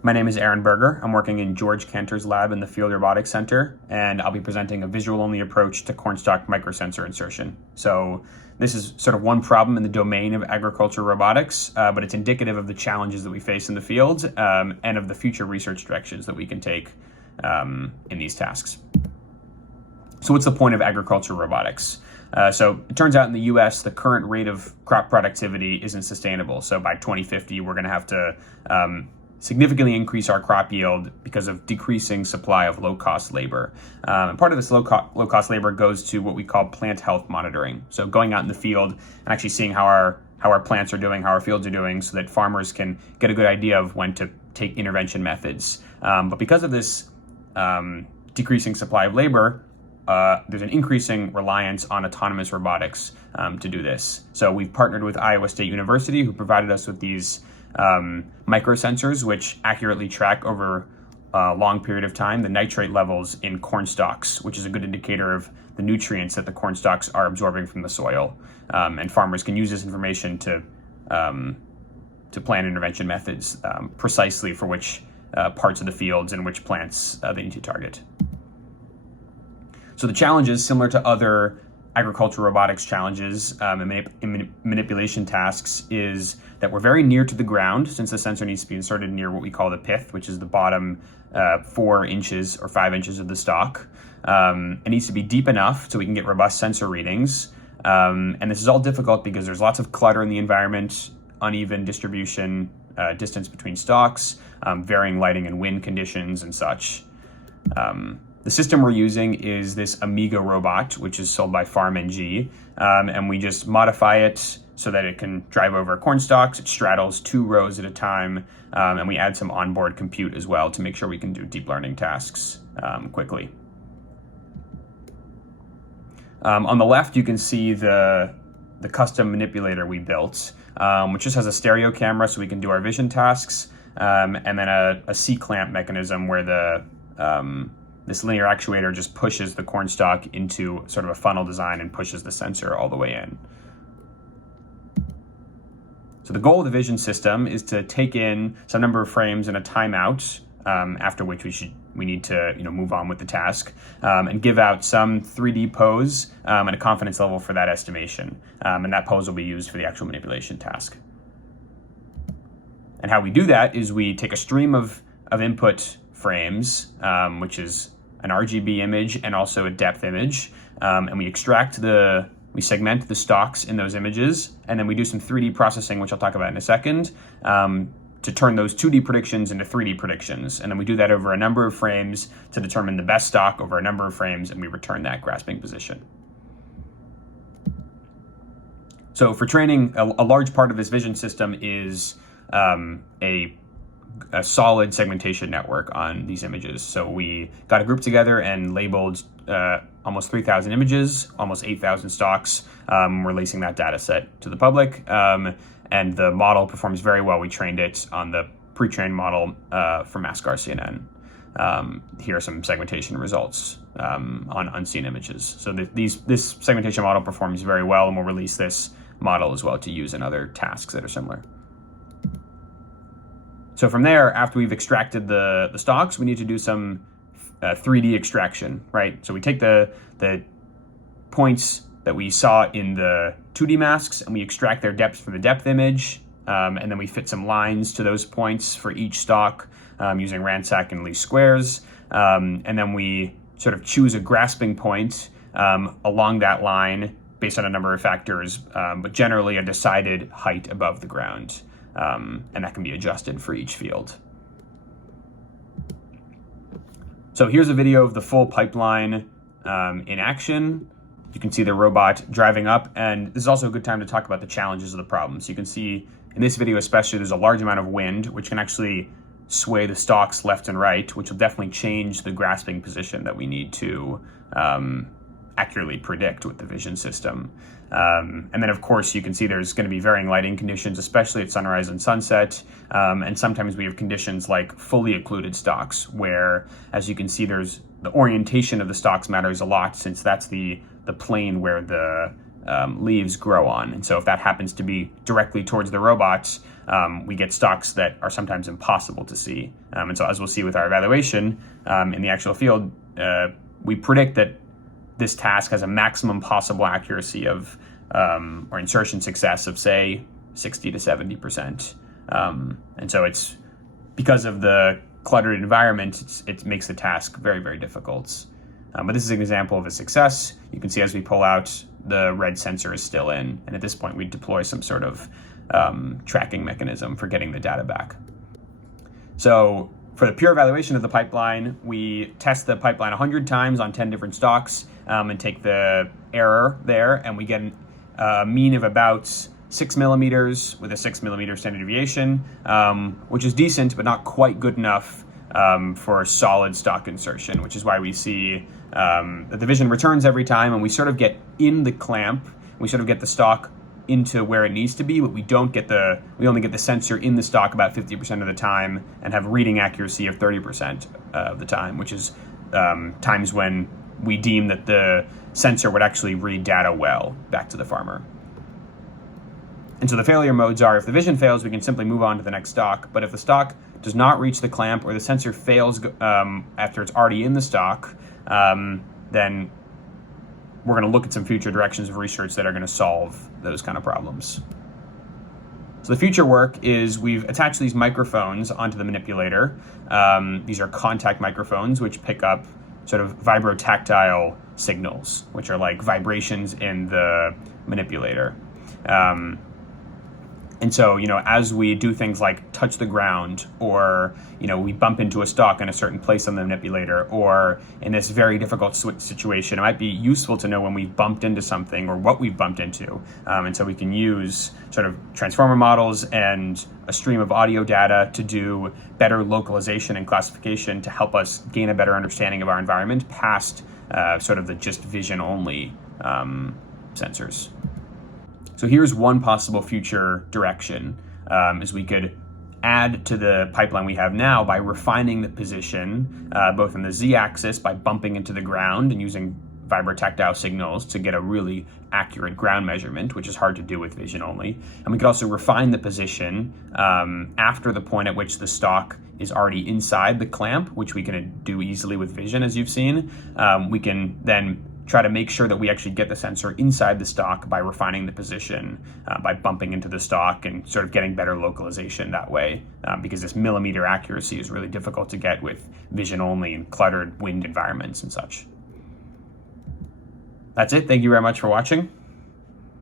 My name is Aaron Berger. I'm working in George Cantor's lab in the Field Robotics Center, and I'll be presenting a visual-only approach to cornstalk microsensor insertion. So this is sort of one problem in the domain of agriculture robotics, but it's indicative of the challenges that we face in the field and of the future research directions that we can take in these tasks. So what's the point of agriculture robotics? So it turns out in the US, the current rate of crop productivity isn't sustainable. So by 2050, we're going to have to significantly increase our crop yield because of decreasing supply of low-cost labor. And part of this low-cost labor goes to what we call plant health monitoring. So going out in the field and actually seeing how our plants are doing, how our fields are doing, so that farmers can get a good idea of when to take intervention methods. But because of this decreasing supply of labor, there's an increasing reliance on autonomous robotics to do this. So we've partnered with Iowa State University, who provided us with these microsensors, which accurately track over a long period of time the nitrate levels in corn stalks, which is a good indicator of the nutrients that the corn stalks are absorbing from the soil. And farmers can use this information to plan intervention methods precisely for which parts of the fields and which plants they need to target. So the challenges, similar to other agricultural robotics challenges and manipulation tasks, is that we're very near to the ground, since the sensor needs to be inserted near what we call the pith, which is the bottom 4 inches or 5 inches of the stalk. It needs to be deep enough so we can get robust sensor readings. And this is all difficult because there's lots of clutter in the environment, uneven distribution, distance between stalks, varying lighting and wind conditions and such. The system we're using is this Amiga robot, which is sold by FarmNG, and we just modify it so that it can drive over corn stalks. It straddles 2 rows at a time, and we add some onboard compute as well to make sure we can do deep learning tasks quickly. On the left, you can see the custom manipulator we built, which just has a stereo camera so we can do our vision tasks, and then a C-clamp mechanism where this linear actuator just pushes the corn stalk into sort of a funnel design and pushes the sensor all the way in. So the goal of the vision system is to take in some number of frames and a timeout, after which we need to move on with the task, and give out some 3D pose and a confidence level for that estimation. And that pose will be used for the actual manipulation task. And how we do that is we take a stream of input frames, which is an RGB image and also a depth image, and we segment the stalks in those images, and then we do some 3D processing, which I'll talk about in a second, to turn those 2D predictions into 3D predictions. And then we do that over a number of frames to determine the best stalk over a number of frames, and we return that grasping position. So for training, a large part of this vision system is a solid segmentation network on these images. So we got a group together and labeled almost 3,000 images, almost 8,000 stalks, releasing that data set to the public. And the model performs very well. We trained it on the pre-trained model for MassCar CNN. Here are some segmentation results on unseen images. So this segmentation model performs very well, and we'll release this model as well to use in other tasks that are similar. So from there, after we've extracted the stalks, we need to do some 3D extraction, right? So we take the points that we saw in the 2D masks and we extract their depth from the depth image, and then we fit some lines to those points for each stalk using ransack and least squares, and then we sort of choose a grasping point along that line based on a number of factors, but generally a decided height above the ground. And that can be adjusted for each field. So here's a video of the full pipeline in action. You can see the robot driving up, and this is also a good time to talk about the challenges of the problem. So you can see in this video especially, there's a large amount of wind, which can actually sway the stalks left and right, which will definitely change the grasping position that we need to accurately predict with the vision system. And then of course you can see there's going to be varying lighting conditions, especially at sunrise and sunset. And sometimes we have conditions like fully occluded stalks, where, as you can see, there's the orientation of the stalks matters a lot, since that's the plane where the leaves grow on. And so if that happens to be directly towards the robots, we get stalks that are sometimes impossible to see. And so as we'll see with our evaluation in the actual field, we predict that this task has a maximum possible accuracy of, or insertion success of, say, 60 to 70%. And so it's because of the cluttered environment, it makes the task very, very difficult. But this is an example of a success. You can see as we pull out, the red sensor is still in. And at this point, we deploy some sort of tracking mechanism for getting the data back. So for the pure evaluation of the pipeline, we test the pipeline 100 times on 10 different stalks and take the error there, and we get a mean of about 6 millimeters with a 6 millimeter standard deviation, which is decent, but not quite good enough for solid stalk insertion, which is why we see that the vision returns every time, and we sort of get in the clamp, we sort of get the stalk into where it needs to be, but we only get the sensor in the stalk about 50% of the time and have reading accuracy of 30% of the time, which is times when we deem that the sensor would actually read data well back to the farmer. And so the failure modes are, if the vision fails, we can simply move on to the next stalk. But if the stalk does not reach the clamp, or the sensor fails after it's already in the stalk, then we're going to look at some future directions of research that are going to solve those kind of problems. So the future work is we've attached these microphones onto the manipulator. These are contact microphones, which pick up sort of vibrotactile signals, which are like vibrations in the manipulator. And so, as we do things like touch the ground, or, we bump into a stalk in a certain place on the manipulator, or in this very difficult situation, it might be useful to know when we've bumped into something or what we've bumped into. And so we can use sort of transformer models and a stream of audio data to do better localization and classification to help us gain a better understanding of our environment past sort of the just vision only sensors. So here's one possible future direction, is we could add to the pipeline we have now by refining the position, both in the z-axis by bumping into the ground and using vibrotactile signals to get a really accurate ground measurement, which is hard to do with vision only. And we could also refine the position after the point at which the stalk is already inside the clamp, which we can do easily with vision, as you've seen. We can then try to make sure that we actually get the sensor inside the stalk by refining the position, by bumping into the stalk and sort of getting better localization that way, because this millimeter accuracy is really difficult to get with vision only in cluttered wind environments and such. That's it. Thank you very much for watching.